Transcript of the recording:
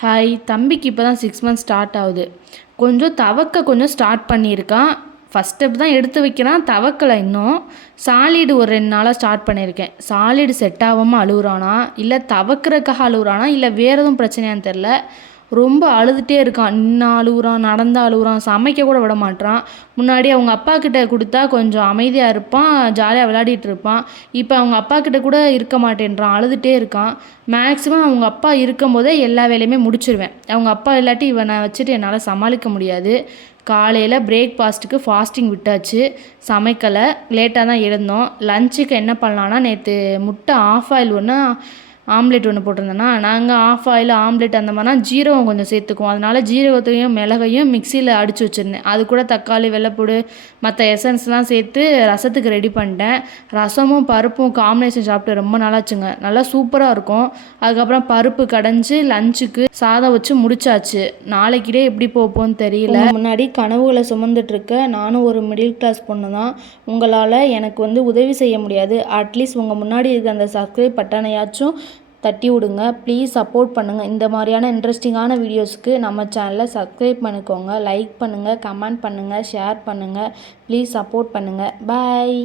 Hi, தம்பிக்கு இப்போ தான் 6 மந்த்ஸ் ஸ்டார்ட் ஆகுது. கொஞ்சம் ஸ்டார்ட் பண்ணியிருக்கான். ஃபஸ்ட் ஸ்டெப் தான் எடுத்து வைக்கிறான், தவக்கலை இன்னும். சாலிடு ஒரு 2 நாளாக ஸ்டார்ட் பண்ணியிருக்கேன். சாலிடு செட் ஆகாமல் அழுகுறானா, இல்லை தவக்கிறதுக்காக அழுகுறானா, இல்லை வேறு எதுவும் பிரச்சனையான்னு தெரில. ரொம்ப அழுதுகிட்டே இருக்கான். நின்று அழுகுறான், நடந்து அழுகுறான், சமைக்க கூட விட மாட்றான். முன்னாடி அவங்க அப்பா கிட்ட கொடுத்தா கொஞ்சம் அமைதியாக இருப்பான், ஜாலியாக விளையாடிட்டு இருப்பான். இப்போ அவங்க அப்பா கிட்ட கூட இருக்க மாட்டேன்றான், அழுதுகிட்டே இருக்கான். மேக்ஸிமம் அவங்க அப்பா இருக்கும் போதே எல்லா வேலையுமே முடிச்சிருவேன். அவங்க அப்பா இல்லாட்டி இவனை வச்சுட்டு என்னால் சமாளிக்க முடியாது. காலையில் பிரேக்ஃபாஸ்ட்டுக்கு ஃபாஸ்டிங் விட்டாச்சு, சமைக்கலை, லேட்டாக தான் எழுந்தோம். லஞ்சுக்கு என்ன பண்ணலான்னா, நேற்று முட்டை ஆஃப் ஆயில் ஒன்று ஆம்லேட் ஒன்று போட்டிருந்தேன்னா, நாங்கள் ஆஃப் ஆயில் ஆம்லேட் அந்த மாதிரினா ஜீரகம் கொஞ்சம் சேர்த்துக்குவோம். அதனால் ஜீரகத்தையும் மிளகையும் மிக்சியில் அடித்து வச்சுருந்தேன். அது கூட தக்காளி, வெள்ளைப்பூடு, மற்ற எசன்ஸ்லாம் சேர்த்து ரசத்துக்கு ரெடி பண்ணிட்டேன். ரசமும் பருப்பும் காம்பினேஷன் சாப்பிட்டு ரொம்ப நாளாச்சுங்க, நல்லா சூப்பராக இருக்கும். அதுக்கப்புறம் பருப்பு கடைஞ்சி லஞ்சுக்கு சாதம் வச்சு முடிச்சாச்சு. நாளைக்கிட்டே எப்படி போப்போன்னு தெரியல. முன்னாடி கனவுகளை சுமந்துட்டுருக்க நானும் ஒரு மிடில் கிளாஸ் பொண்ணு தான். உங்களால் எனக்கு உதவி செய்ய முடியாது, அட்லீஸ்ட் உங்கள் முன்னாடி இருக்க அந்த சப்ஸ்கிரைப் பட்டனையாச்சும் தட்டி விடுங்க. ப்ளீஸ் சப்போர்ட் பண்ணுங்கள். இந்த மாதிரியான இன்ட்ரெஸ்டிங்கான வீடியோஸ்க்கு நம்ம சேனலை சப்ஸ்கிரைப் பண்ணிக்கோங்க, லைக் பண்ணுங்கள், கமெண்ட் பண்ணுங்கள், ஷேர் பண்ணுங்கள். ப்ளீஸ் சப்போர்ட் பண்ணுங்கள். பாய்.